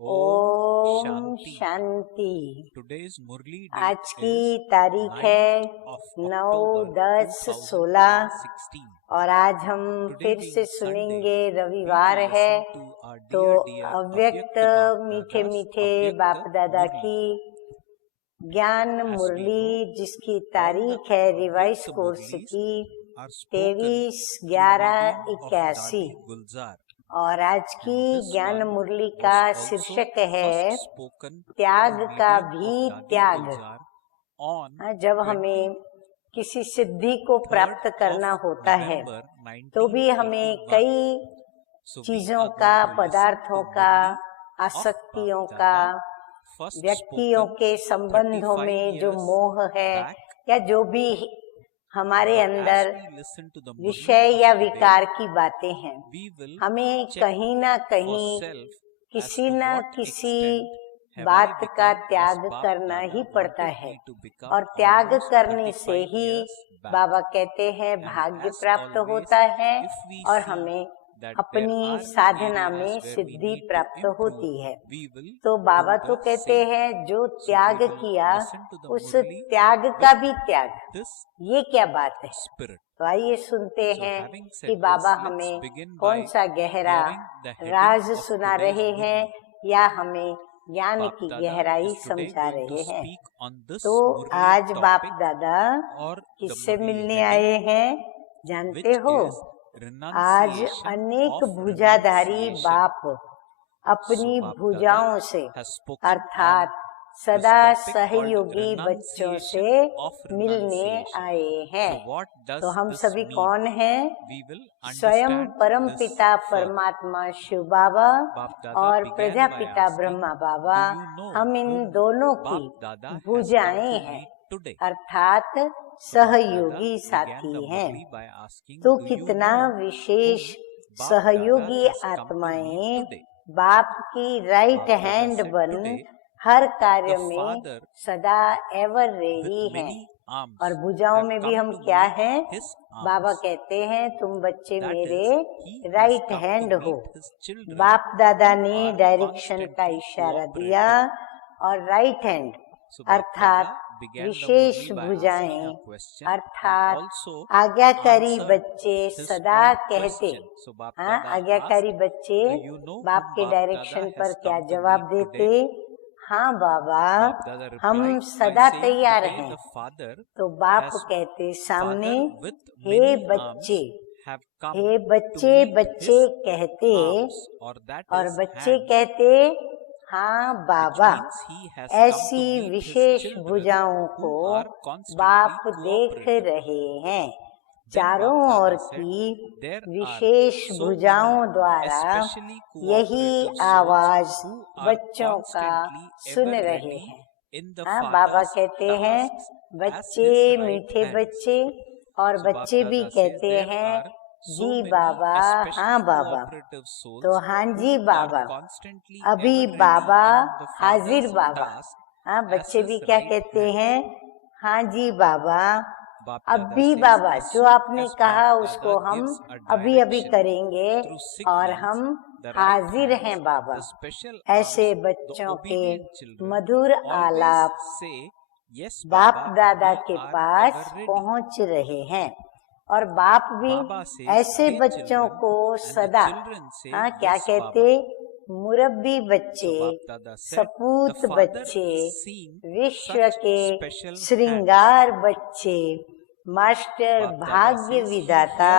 ओम शांति। आज की तारीख है 9/10/16 और आज हम फिर से सुनेंगे, रविवार है तो अव्यक्त मीठे मीठे बाप दादा की ज्ञान मुरली, जिसकी तारीख है रिवाइज कोर्स की 23/11/81 और आज की ज्ञान मुरली का शीर्षक है त्याग का भी त्याग। जब हमें किसी सिद्धि को प्राप्त करना होता है तो भी हमें कई चीजों का, पदार्थों का, आसक्तियों का, व्यक्तियों के संबंधों में जो मोह है या जो भी हमारे अंदर विषय या विकार की बातें हैं, हमें कहीं ना कहीं किसी न किसी बात का त्याग करना ही पड़ता है और त्याग करने से ही बाबा कहते हैं भाग्य प्राप्त होता है और हमें अपनी साधना में सिद्धि प्राप्त होती है। तो बाबा तो कहते हैं जो त्याग किया उस त्याग का भी त्याग, ये क्या बात है। तो आइए सुनते हैं कि बाबा हमें कौन सा गहरा राज सुना रहे हैं या हमें ज्ञान की गहराई समझा रहे हैं। तो आज बाप दादा किससे मिलने आए हैं जानते हो? आज अनेक भुजाधारी बाप अपनी भुजाओं से अर्थात सदा सहयोगी बच्चों से मिलने आए हैं। तो हम सभी कौन हैं? स्वयं परम पिता परमात्मा शिव बाबा और प्रजापिता ब्रह्मा बाबा, हम इन दोनों की भुजाएं हैं अर्थात सहयोगी साथी हैं। तो कितना विशेष सहयोगी आत्माएं बाप की राइट हैंड बन हर कार्य में सदा एवर रही हैं। और भुजाओं में भी हम क्या हैं? बाबा कहते हैं तुम बच्चे मेरे राइट हैंड हो। बाप दादा ने डायरेक्शन का इशारा दिया और राइट हैंड अर्थात विशेष भुजाएं अर्थात आज्ञाकारी बच्चे सदा कहते, आज्ञाकारी बच्चे बाप के डायरेक्शन पर क्या जवाब देते? हाँ बाबा, हम सदा तैयार हैं। तो बाप कहते सामने, हे बच्चे, हे बच्चे, बच्चे कहते और बच्चे कहते हाँ बाबा। ऐसी विशेष भुजाओं को बाप देख रहे हैं। चारों ओर की विशेष भुजाओं द्वारा यही आवाज बच्चों का सुन रहे हैं। हाँ, बाबा कहते हैं बच्चे मीठे बच्चे और बच्चे भी कहते हैं जी बाबा, हाँ बाबा। तो हाँ जी बाबा, अभी बाबा हाजिर बाबा। हाँ, बच्चे भी क्या कहते हैं? हाँ जी बाबा, अब भी बाबा जो आपने कहा उसको हम अभी अभी करेंगे और हम हाजिर हैं बाबा। ऐसे बच्चों के मधुर आलाप बाप दादा के पास पहुंच रहे हैं और बाप भी ऐसे बच्चों को सदा क्या कहते? मुरब्बी बच्चे, सपूत बच्चे, विश्व के श्रृंगार बच्चे, मास्टर भाग्य विदाता,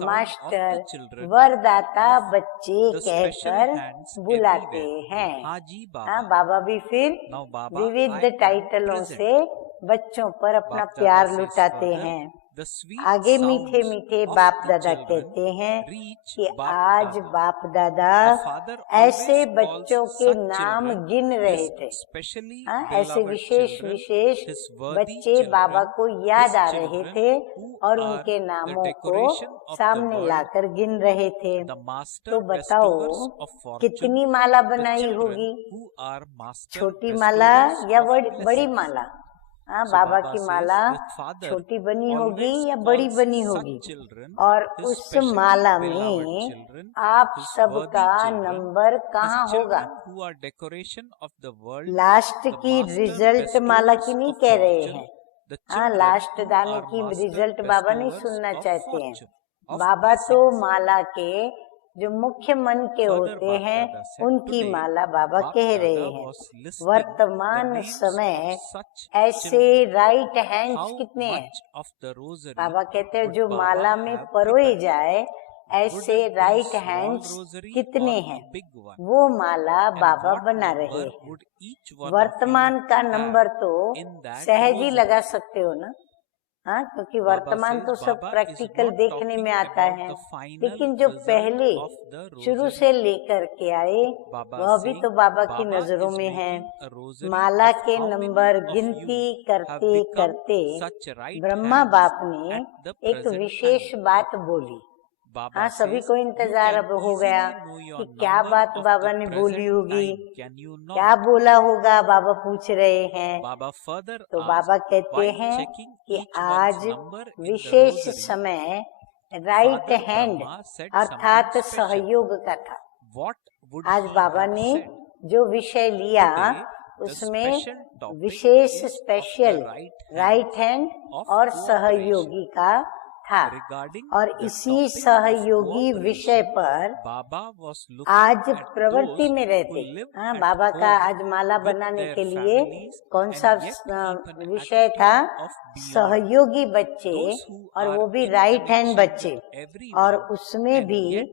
मास्टर वरदाता बच्चे कहकर बुलाते हैं। हाँ, बाबा भी फिर विविध टाइटलों से बच्चों पर अपना प्यार लुटाते हैं। आगे मीठे मीठे बाप दादा कहते हैं कि आज बाप दादा ऐसे बच्चों के नाम गिन रहे थे। ऐसे विशेष विशेष बच्चे बाबा को याद आ रहे थे और उनके नामों को सामने लाकर गिन रहे थे। तो बताओ कितनी माला बनाई होगी? छोटी माला या बड़ी माला? हाँ, बाबा की माला छोटी बनी होगी या बड़ी बनी होगी, और उस माला में आप सबका नंबर कहाँ होगा। लास्ट की रिजल्ट माला की नहीं कह रहे हैं। हाँ, लास्ट दाने की रिजल्ट बाबा नहीं सुनना चाहते हैं। बाबा तो माला के जो मुख्य मन के होते हैं उनकी माला बाबा कह रहे हैं। वर्तमान समय ऐसे राइट हैंड्स कितने हैं। बाबा कहते हैं जो माला में परोए जाए ऐसे राइट हैंड्स कितने हैं, वो माला बाबा बना रहे हैं। वर्तमान का नंबर तो सहज ही लगा सकते हो ना। हाँ, क्योंकि वर्तमान तो सब प्रैक्टिकल देखने में आता है, लेकिन जो पहले शुरू से लेकर के आए वह भी तो बाबा की नजरों में है। माला के नंबर गिनती करते करते ब्रह्मा बाप ने एक विशेष बात बोली। हाँ, सभी को इंतजार अब हो गया कि क्या बात बाबा ने बोली होगी, क्या बोला होगा, बाबा पूछ रहे हैं। तो बाबा कहते हैं कि आज विशेष समय राइट हैंड अर्थात सहयोग का था। आज बाबा ने जो विषय लिया उसमें विशेष स्पेशल राइट हैंड और सहयोगी का था, और इसी सहयोगी विषय पर आज प्रवृत्ति में रहते। हाँ, बाबा का आज माला बनाने के लिए कौन सा विषय था, सहयोगी बच्चे, और वो भी राइट हैंड बच्चे, और उसमें भी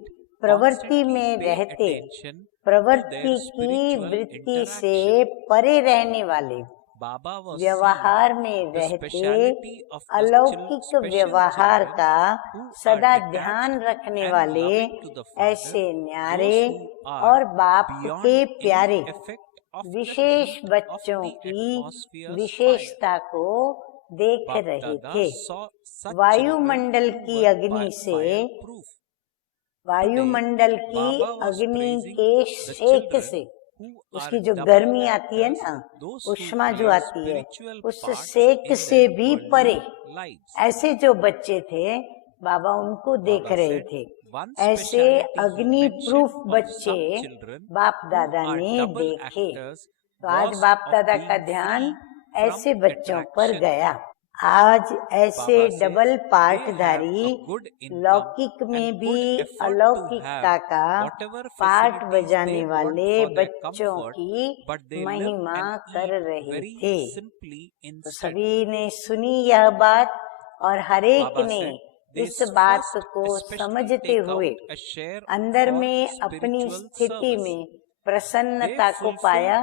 प्रवृत्ति में रहते, प्रवृत्ति की वृत्ति से परे रहने वाले, व्यवहार में रहते, अलौकिक व्यवहार का सदा ध्यान रखने वाले ऐसे न्यारे और बाप के प्यारे विशेष बच्चों की विशेषता को देख रहे थे। वायुमंडल की अग्नि से, वायुमंडल की अग्नि के सेक से, उसकी जो गर्मी आती है ना, उष्मा जो आती है, उस सेक से भी परे ऐसे जो बच्चे थे बाबा उनको देख रहे थे। ऐसे अग्नि प्रूफ बच्चे बाप दादा ने देखे। तो आज बाप दादा का ध्यान ऐसे बच्चों पर गया। आज ऐसे डबल पार्टधारी लौकिक में भी अलौकिकता का पार्ट बजाने वाले बच्चों की महिमा कर रहे थे। तो सभी ने सुनी यह बात, और हरेक ने इस बात को समझते हुए अंदर में अपनी स्थिति में प्रसन्नता को पाया।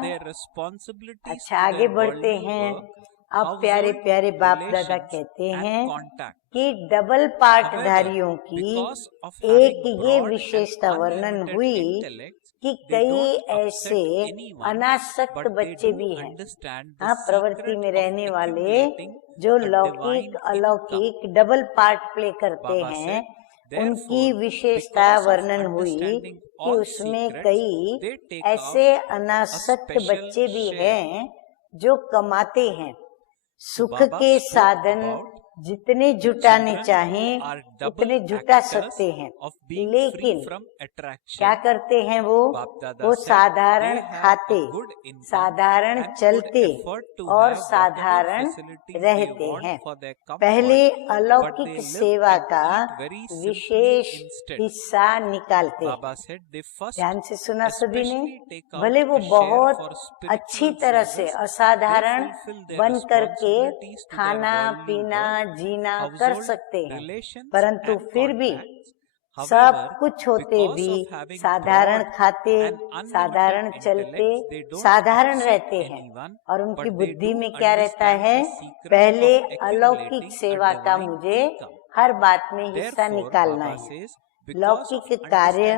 अच्छा, आगे बढ़ते हैं। अब प्यारे प्यारे बाप दादा कहते हैं कि डबल पार्टधारियों की एक ये विशेषता वर्णन हुई कि कई ऐसे अनासक्त बच्चे भी हैं। हाँ, प्रवृत्ति में रहने वाले जो लौकिक अलौकिक डबल पार्ट प्ले करते हैं, उनकी विशेषता वर्णन हुई कि उसमें कई ऐसे अनासक्त बच्चे भी हैं जो कमाते हैं। सुख के साधन जितने जुटाने चाहें उतने जुटा सकते हैं, लेकिन क्या करते हैं वो साधारण खाते, साधारण चलते और साधारण रहते हैं। पहले अलौकिक सेवा का विशेष हिस्सा निकालते हैं। ध्यान से सुना सभी ने। भले वो बहुत अच्छी तरह से असाधारण बन करके खाना पीना जीना कर सकते हैं, परंतु फिर भी सब कुछ होते भी साधारण खाते, साधारण चलते, साधारण रहते हैं। और उनकी बुद्धि में क्या रहता है, पहले अलौकिक सेवा का मुझे हर बात में हिस्सा निकालना है। लौकिक कार्य,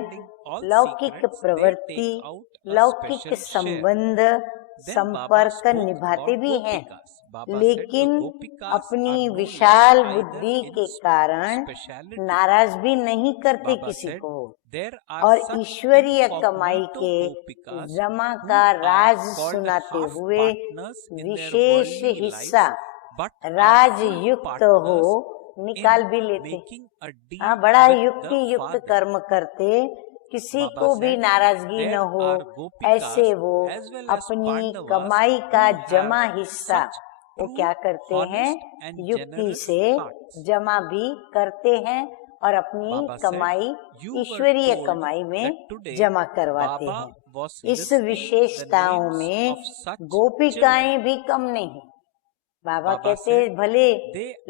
लौकिक प्रवृत्ति, लौकिक संबंध, संपर्क निभाते भी हैं, लेकिन अपनी विशाल बुद्धि के कारण नाराज भी नहीं करते किसी को, और ईश्वरीय कमाई के जमा का राज सुनाते हुए विशेष हिस्सा राज युक्त हो निकाल भी लेते। हाँ, बड़ा युक्ति युक्त कर्म करते, किसी को भी नाराजगी न हो, ऐसे वो अपनी कमाई का जमा हिस्सा वो क्या करते हैं, युक्ति से जमा भी करते हैं और अपनी कमाई ईश्वरीय कमाई में जमा करवाते हैं। इस विशेषताओं में गोपिकाएं भी कम नहीं। बाबा कहते भले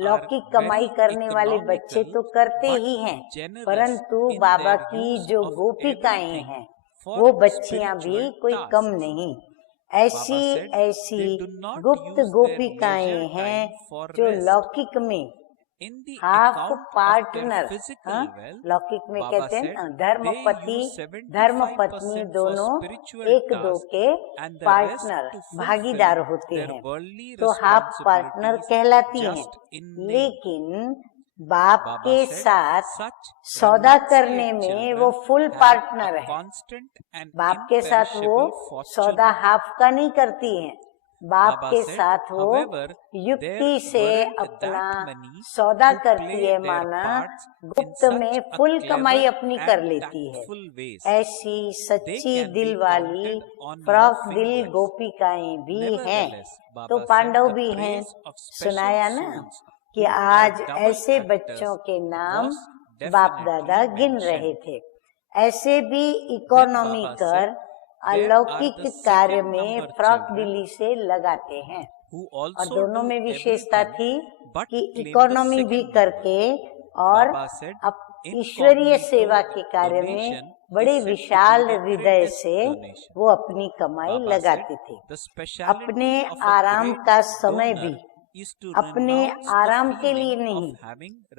लौकिक कमाई करने वाले बच्चे तो करते ही हैं, परंतु बाबा की जो गोपिकाएं हैं वो बच्चियां भी कोई कम नहीं। ऐसी ऐसी गुप्त गोपिकाएं हैं जो लौकिक में हाफ पार्टनर, लौकिक में कहते हैं धर्मपति धर्म पत्नी दोनों एक दो के पार्टनर भागीदार होते हैं, तो हाफ पार्टनर कहलाती हैं। लेकिन बाप के साथ सौदा करने में वो फुल पार्टनर है। बाप के साथ वो सौदा हाफ का नहीं करती हैं, बाप के साथ वो युक्ति से अपना सौदा करती है, माना गुप्त में फुल कमाई अपनी कर लेती है। ऐसी सच्ची दिल वाली फ्रॉक दिल गोपिकाएं भी हैं, तो पांडव भी हैं। सुनाया ना कि आज ऐसे बच्चों के नाम बाप दादा गिन रहे थे। ऐसे भी इकोनॉमी कर अलौकिक कार्य में फ्रॉक दिली से लगाते हैं, और दोनों में विशेषता थी कि इकोनॉमी भी करके और ईश्वरीय सेवा के कार्य में बड़े विशाल हृदय से वो अपनी कमाई लगाते थे। अपने आराम का समय भी अपने आराम के लिए नहीं,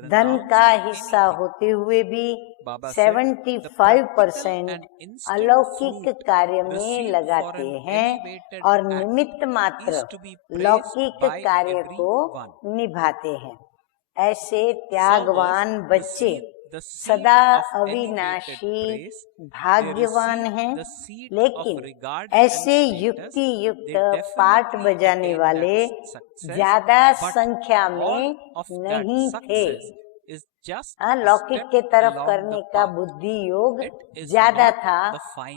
धन का हिस्सा होते हुए भी 75% अलौकिक कार्य में लगाते हैं और निमित्त मात्र लौकिक कार्य को निभाते हैं। ऐसे त्यागवान बच्चे सदा अविनाशी भाग्यवान हैं, लेकिन ऐसे युक्ति युक्त पाठ बजाने वाले ज्यादा संख्या में नहीं थे। लौकिक के तरफ करने का बुद्धि योग ज्यादा था,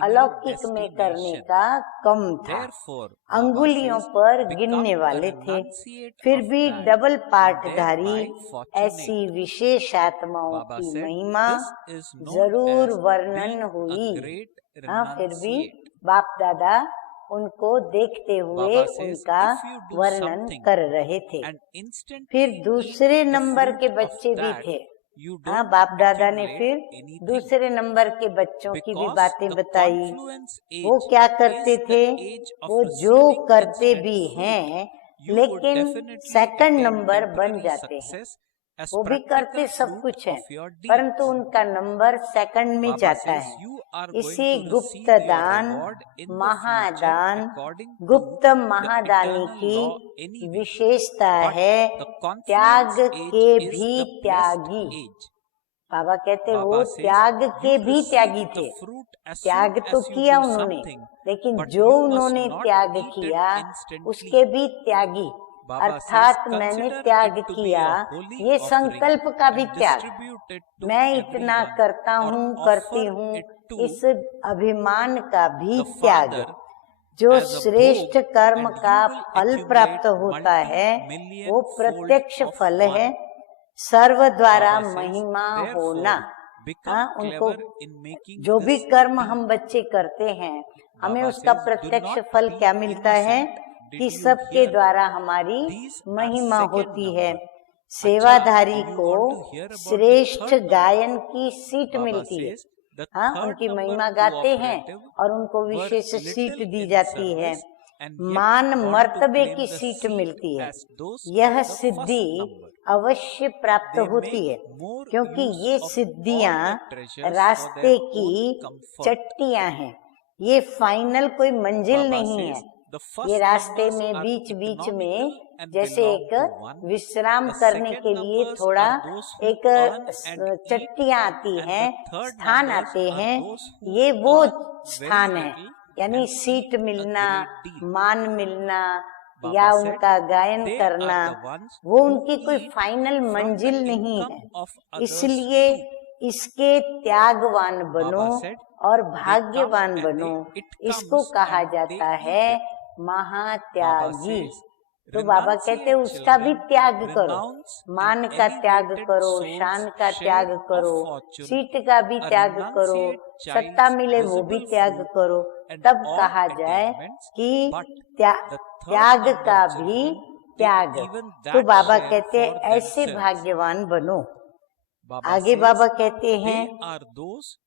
अलौकिक में करने का कम था। अंगुलियों पर गिनने वाले थे, फिर भी डबल पाठधारी ऐसी विशेष आत्माओं की महिमा जरूर वर्णन हुई। फिर भी बाप दादा उनको देखते हुए उनका वर्णन कर रहे थे। फिर दूसरे नंबर के बच्चे भी थे। बाप दादा ने फिर दूसरे नंबर के बच्चों की भी बातें बताई। वो क्या करते थे, वो जो करते भी हैं लेकिन सेकंड नंबर बन जाते हैं। वो भी करते सब कुछ है, परंतु उनका नंबर सेकंड में जाता है। इसी गुप्त दान महादान गुप्त महादानी की विशेषता है त्याग के भी त्यागी। बाबा कहते वो त्याग के भी त्यागी थे। त्याग तो किया उन्होंने, लेकिन जो उन्होंने त्याग किया उसके भी त्यागी, अर्थात मैंने त्याग किया, ये संकल्प का भी त्याग। मैं इतना करता हूँ करती हूँ, इस अभिमान का भी त्याग। जो श्रेष्ठ कर्म का फल प्राप्त होता है वो प्रत्यक्ष फल है, सर्व द्वारा महिमा होना। उनको जो भी कर्म हम बच्चे करते हैं, हमें उसका प्रत्यक्ष फल क्या मिलता है कि सबके द्वारा हमारी महिमा होती है। सेवाधारी को श्रेष्ठ गायन की सीट मिलती है। उनकी महिमा गाते हैं और उनको विशेष सीट दी जाती है, मान मर्तबे की सीट मिलती है। यह सिद्धि अवश्य प्राप्त होती है, क्योंकि ये सिद्धियां रास्ते की चट्टियां हैं। ये फाइनल कोई मंजिल नहीं है, ये रास्ते में बीच बीच में जैसे एक विश्राम करने के लिए थोड़ा एक चट्टियां आती हैं, स्थान आते हैं, ये वो स्थान है। यानी सीट मिलना, मान मिलना या उनका गायन करना, वो उनकी कोई फाइनल मंजिल नहीं है। इसलिए इसके त्यागवान बनो और भाग्यवान बनो। इसको कहा जाता है महात्यागी। तो बाबा कहते उसका भी त्याग करो, मान का त्याग करो, शान का त्याग करो, सीट का भी त्याग करो, सत्ता मिले वो भी त्याग करो, तब कहा जाए कि त्याग का भी त्याग। तो बाबा कहते ऐसे भाग्यवान बनो। आगे बाबा कहते हैं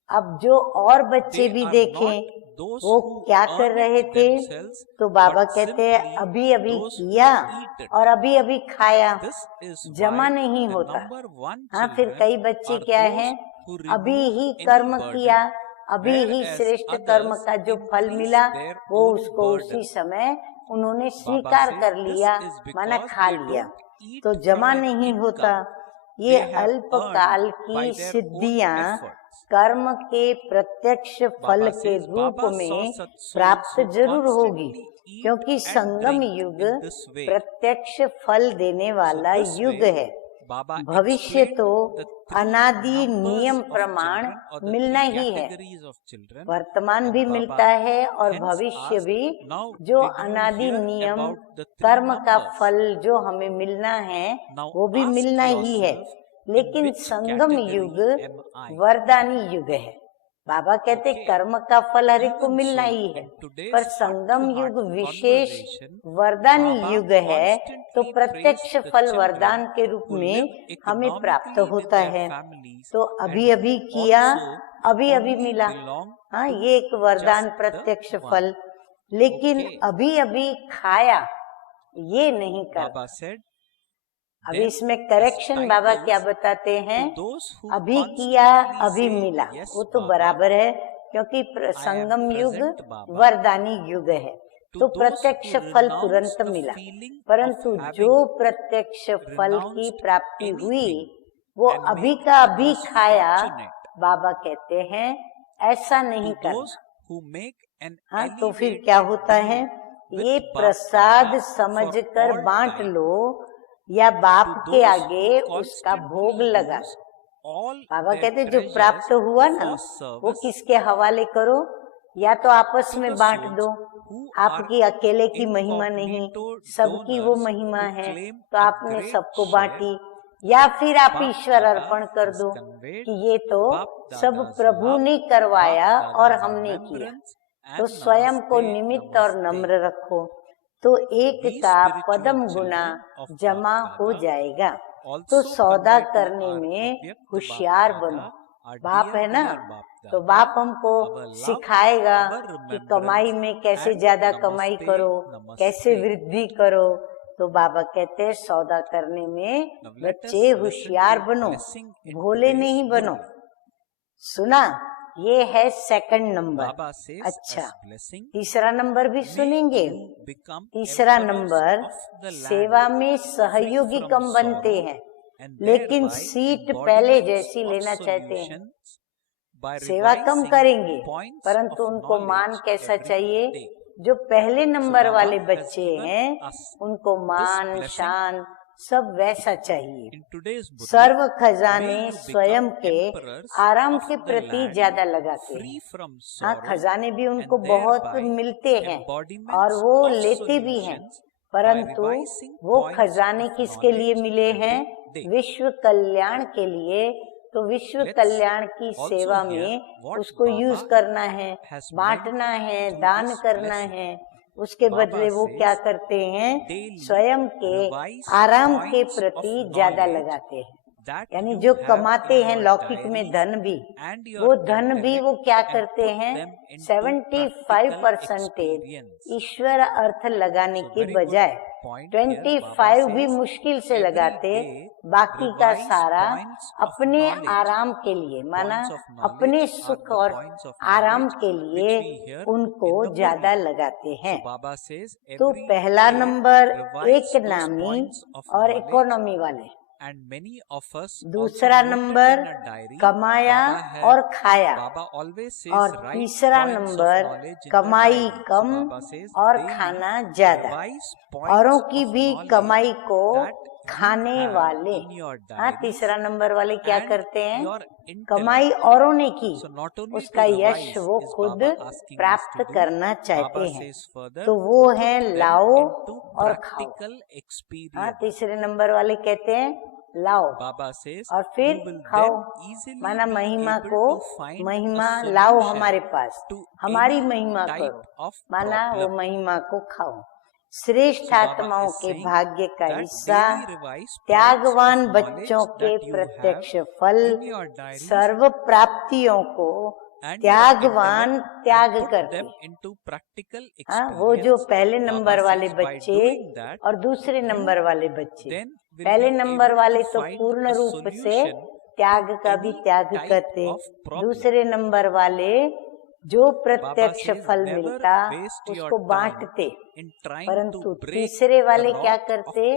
अब जो और बच्चे भी देखें वो क्या कर रहे थे, तो बाबा कहते हैं अभी अभी किया और अभी अभी खाया, जमा नहीं होता। हाँ, फिर कई बच्चे क्या हैं, अभी ही कर्म किया, अभी ही श्रेष्ठ कर्म का जो फल मिला वो उसको उसी समय उन्होंने स्वीकार कर लिया, माना खा लिया, तो जमा नहीं होता। ये अल्पकाल की सिद्धियां कर्म के प्रत्यक्ष फल के रूप में प्राप्त जरूर होगी, क्योंकि संगम युग प्रत्यक्ष फल देने वाला युग है। भविष्य तो अनादि नियम प्रमाण मिलना ही है, वर्तमान भी मिलता है और भविष्य भी जो अनादि नियम कर्म का फल जो हमें मिलना है वो भी मिलना ही है। लेकिन संगम युग वरदानी युग है। बाबा कहते कर्म का फल हर एक को मिलना ही है, पर संगम युग विशेष वरदानी युग है, तो प्रत्यक्ष फल वरदान के रूप में हमें प्राप्त होता है। तो अभी अभी किया, अभी अभी मिला। हाँ, ये एक वरदान प्रत्यक्ष फल। लेकिन अभी अभी खाया ये नहीं कर। अभी इसमें करेक्शन बाबा क्या बताते हैं, अभी किया अभी मिला, वो तो बराबर है, क्योंकि संगम युग वरदानी युग है, तो प्रत्यक्ष फल तुरंत मिला। परंतु जो प्रत्यक्ष फल की प्राप्ति हुई वो अभी का अभी खाया, बाबा कहते हैं ऐसा नहीं करना। हाँ, तो फिर क्या होता है, ये प्रसाद समझकर बांट लो या बाप के आगे उसका भोग लगा। बाबा कहते जो प्राप्त हुआ ना वो किसके हवाले करो, या तो आपस में बांट दो। आपकी अकेले की महिमा नहीं, सबकी वो महिमा है, तो आपने सबको बांटी, या फिर आप ईश्वर अर्पण कर दो कि ये तो सब प्रभु ने करवाया और हमने किया, तो स्वयं को निमित्त और नम्र रखो, तो एक का पदम गुना जमा हो जाएगा। तो सौदा करने में होशियार बनो। बाप है ना, तो बाप हमको सिखाएगा कि कमाई में कैसे ज्यादा कमाई करो, कैसे वृद्धि करो। तो बाबा कहते हैं सौदा करने में बच्चे होशियार बनो, भोले नहीं बनो। सुना, ये है सेकंड नंबर। अच्छा, तीसरा नंबर भी सुनेंगे। तीसरा नंबर, सेवा में सहयोगी कम बनते हैं, लेकिन सीट पहले जैसी लेना चाहते हैं। सेवा कम करेंगे, परंतु उनको मान कैसा चाहिए, जो पहले नंबर वाले बच्चे हैं उनको मान शान सब वैसा चाहिए। सर्व खजाने स्वयं के आराम के प्रति ज्यादा लगाते हैं। हाँ, खजाने भी उनको बहुत मिलते हैं और वो लेते भी हैं, परंतु वो खजाने किसके लिए मिले हैं, विश्व कल्याण के लिए। तो विश्व कल्याण की सेवा में उसको यूज करना है, बांटना है, दान करना है। उसके बदले वो क्या करते हैं, स्वयं के आराम के प्रति ज्यादा लगाते हैं। यानी जो कमाते हैं लौकिक में धन भी, वो धन भी वो क्या करते हैं, 75% ईश्वर अर्थ लगाने के बजाय 25 भी मुश्किल से लगाते, बाकी का सारा अपने आराम के लिए, माना अपने सुख और आराम के लिए उनको ज्यादा लगाते हैं। तो पहला नंबर एक नामी और इकोनॉमी वाले, दूसरा नंबर कमाया और खाया, और तीसरा नंबर कमाई कम और खाना ज्यादा, औरों की भी कमाई को खाने वाले। हाँ, तीसरा नंबर वाले क्या करते हैं, कमाई औरों ने की, उसका यश वो खुद प्राप्त करना चाहते हैं, तो वो है लाओ और खाओ। हाँ, तीसरे नंबर वाले कहते हैं लाओ और फिर खाओ, माना महिमा को, महिमा लाओ हमारे पास, हमारी महिमा करो, माना वो महिमा को खाओ। श्रेष्ठ आत्माओं के भाग्य का हिस्सा त्यागवान बच्चों के प्रत्यक्ष फल, सर्व प्राप्तियों को त्यागवान त्याग करते। हाँ, वो जो पहले नंबर वाले बच्चे और दूसरे नंबर वाले बच्चे, पहले नंबर वाले तो पूर्ण रूप से त्याग का भी त्याग करते, दूसरे नंबर वाले जो प्रत्यक्ष फल मिलता उसको बांटते, परंतु तीसरे वाले क्या करते,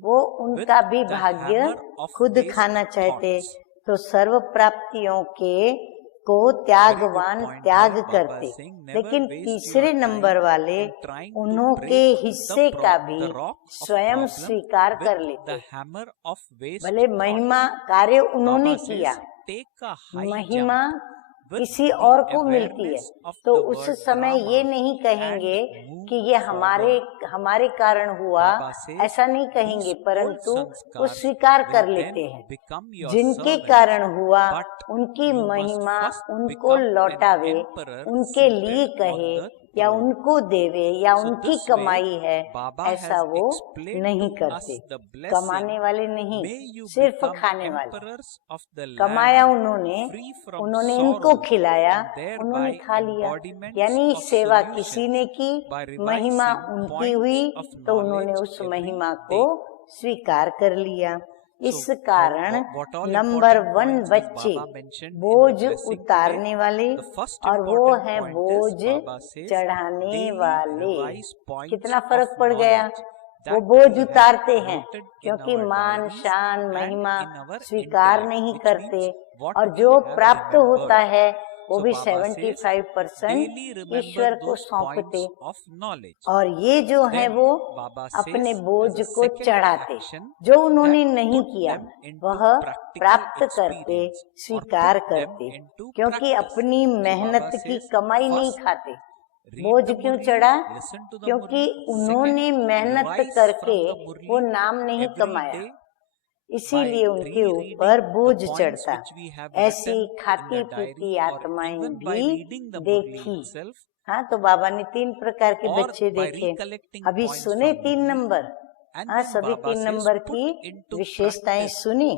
वो उनका भी भाग्य खुद खाना चाहते, तो सर्व प्राप्तियों के को त्यागवान त्याग करते। लेकिन तीसरे नंबर वाले उन्हों के हिस्से का भी स्वयं स्वीकार कर लेते, भले महिमा कार्य उन्होंने किया, महिमा किसी और को मिलती है, तो उस समय ये नहीं कहेंगे कि ये हमारे कारण हुआ, ऐसा नहीं कहेंगे, परंतु वो स्वीकार कर लेते हैं जिनके कारण हुआ, उनकी महिमा उनको लौटावे, उनके लिए कहे या उनको देवे या उनकी कमाई है, ऐसा वो नहीं करते। कमाने वाले नहीं, सिर्फ खाने वाले। कमाया उन्होंने इनको खिलाया, उन्होंने खा लिया, यानी सेवा किसी ने की, महिमा उनकी हुई, तो उन्होंने उस महिमा को स्वीकार कर लिया। इस कारण नंबर 1 बच्चे बोझ उतारने वाले और वो है बोझ चढ़ाने वाले। कितना फर्क पड़ गया, वो बोझ उतारते हैं क्योंकि मान शान महिमा स्वीकार नहीं करते, और जो प्राप्त होता है वो भी 75% ईश्वर को सौंपते, और ये जो है वो अपने बोझ को चढ़ाते, जो उन्होंने नहीं किया वह प्राप्त करते, स्वीकार करते, क्योंकि अपनी मेहनत की कमाई नहीं खाते। बोझ क्यों चढ़ा, क्योंकि उन्होंने मेहनत करके वो नाम नहीं कमाया, इसीलिए उनके ऊपर बोझ चढ़ता। ऐसी खाती पीती आत्माएं भी देखी। हाँ, तो बाबा ने 3 प्रकार के बच्चे देखे, अभी सुने 3 नंबर। हाँ, सभी 3 नंबर की विशेषताएं सुनी।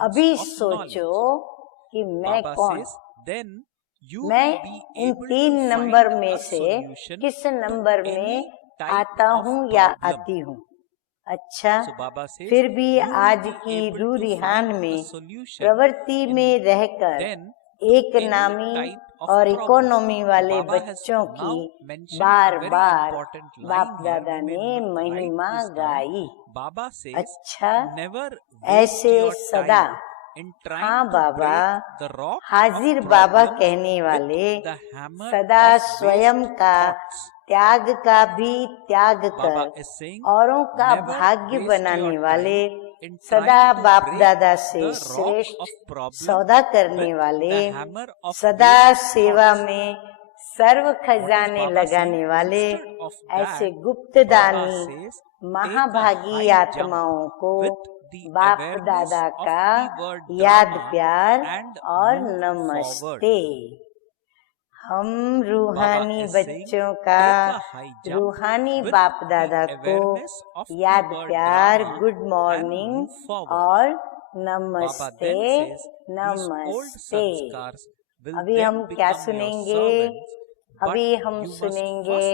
अभी सोचो कि मैं कौन, मैं इन 3 नंबर में से किस नंबर में आता हूँ या आती हूँ। अच्छा, फिर भी आज की रूरिहान में प्रवृत्ति में रहकर एक नामी और इकोनॉमी वाले बच्चों की बार बार बाप दादा ने महिमा गाई। अच्छा, ऐसे सदा, हाँ बाबा, हाजिर बाबा कहने वाले, सदा स्वयं का त्याग का भी त्याग कर औरों का भाग्य बनाने वाले, सदा बाप दादा से श्रेष्ठ सौदा करने वाले, सदा सेवा में सर्व खजाने लगाने वाले, ऐसे गुप्त दानी महाभागी आत्माओं को बाप दादा का याद प्यार और नमस्ते। हम रूहानी बच्चों का रूहानी बाप दादा को याद प्यार, गुड मॉर्निंग और नमस्ते नमस्ते। अभी हम क्या सुनेंगे? अभी हम सुनेंगे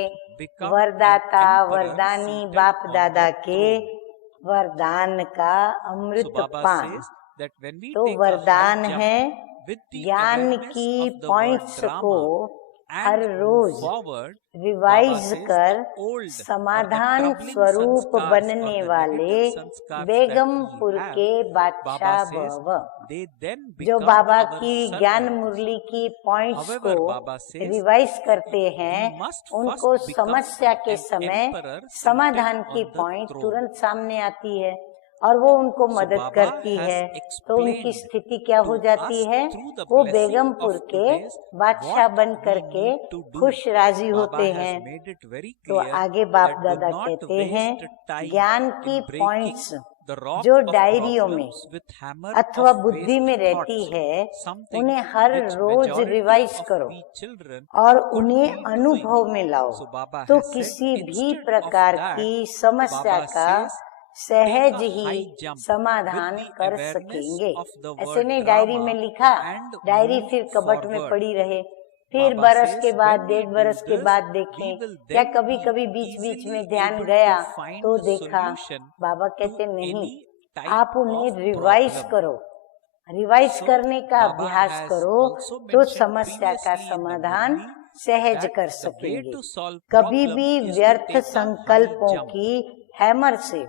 वरदाता वरदानी बाप दादा के वरदान का अमृत पान। तो वरदान है ज्ञान की पॉइंट्स को हर रोज रिवाइज कर समाधान स्वरूप बनने वाले बेगमपुर के बादशाह भव, जो बाबा की ज्ञान मुरली की पॉइंट्स को रिवाइज करते हैं, उनको समस्या के समय समाधान की पॉइंट तुरंत सामने आती है और वो उनको मदद करती है। तो उनकी स्थिति क्या हो जाती है? वो बेगमपुर के बादशाह बन करके खुश राजी होते हैं। तो आगे बाप दादा कहते हैं ज्ञान की पॉइंट्स जो डायरियों में अथवा बुद्धि में रहती है, उन्हें हर रोज रिवाइज करो और उन्हें अनुभव में लाओ, तो किसी भी प्रकार की समस्या का सहज ही समाधान कर सकेंगे। ऐसे नहीं डायरी में लिखा, डायरी फिर कबट में पड़ी रहे, फिर बरस के बाद 1.5 बरस के बाद देखें, या कभी कभी बीच बीच में ध्यान गया तो देखा। बाबा कहते नहीं, आप उन्हें रिवाइज करो, रिवाइज करने का अभ्यास करो तो समस्या का समाधान सहज कर सकेंगे। कभी भी व्यर्थ संकल्पों की हैमर से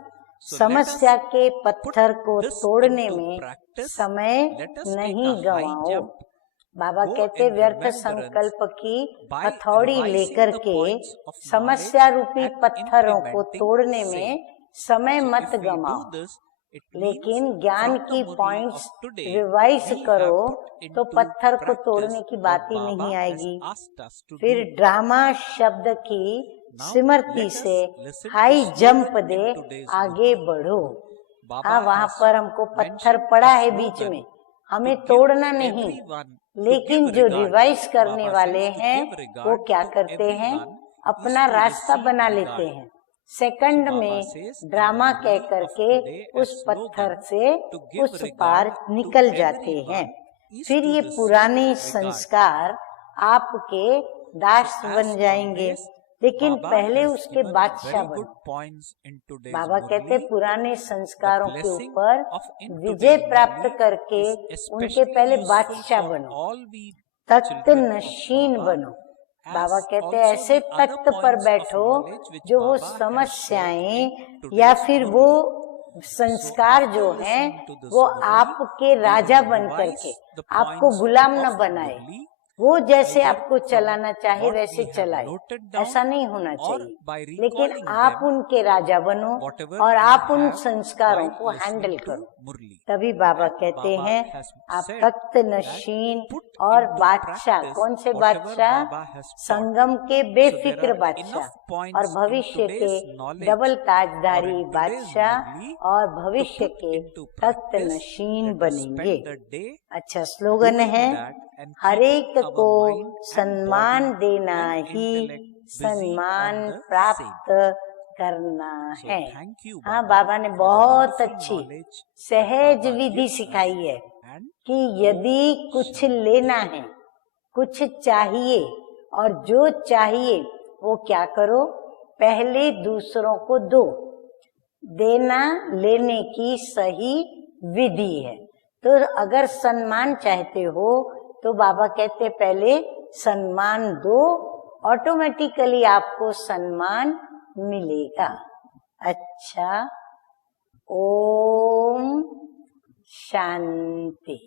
समस्या के पत्थर को तोड़ने में समय नहीं गवाओ। बाबा कहते व्यर्थ संकल्प की हथौड़ी लेकर के समस्या रूपी पत्थरों को तोड़ने में समय मत गवाओ, लेकिन ज्ञान की पॉइंट्स रिवाइज करो तो पत्थर को तोड़ने की बात ही नहीं आएगी। फिर ड्रामा शब्द की स्मृति से हाई जंप दे आगे बढ़ो। वहाँ पर हमको पत्थर पड़ा है बीच में, हमें तोड़ना नहीं, लेकिन जो रिवाइज करने वाले हैं वो क्या करते हैं? अपना रास्ता बना लेते हैं, सेकंड में ड्रामा कह करके उस पत्थर से उस पार निकल जाते हैं। फिर ये पुराने संस्कार आपके दास बन जाएंगे, लेकिन पहले उसके बादशाह बनो। बाबा कहते पुराने संस्कारों के ऊपर विजय प्राप्त करके उनके पहले बादशाह बनो, तख्त नशीन बनो। बाबा कहते ऐसे तख्त पर बैठो जो वो समस्याएं या फिर वो संस्कार जो हैं वो आपके राजा बन करके आपको गुलाम न बनाए, वो जैसे आपको चलाना चाहे वैसे चलाए, ऐसा नहीं होना चाहिए, लेकिन आप उनके राजा बनो और आप उन संस्कारों को हैंडल करो। तभी बाबा कहते हैं आप तख्त नशीन और बादशाह। कौन से बादशाह? संगम के बेफिक्र बादशाह और भविष्य के डबल ताजधारी बादशाह और भविष्य के तख्त नशीन बनेंगे। अच्छा स्लोगन है, हरेक को सम्मान देना ही सम्मान प्राप्त करना है। हाँ, बाबा ने बहुत अच्छी सहज विधि सिखाई है कि यदि कुछ लेना है, कुछ चाहिए, और जो चाहिए वो क्या करो? पहले दूसरों को दो। देना लेने की सही विधि है। तो अगर सम्मान चाहते हो तो बाबा कहते पहले सम्मान दो, ऑटोमेटिकली आपको सम्मान मिलेगा। अच्छा, ओम शांति।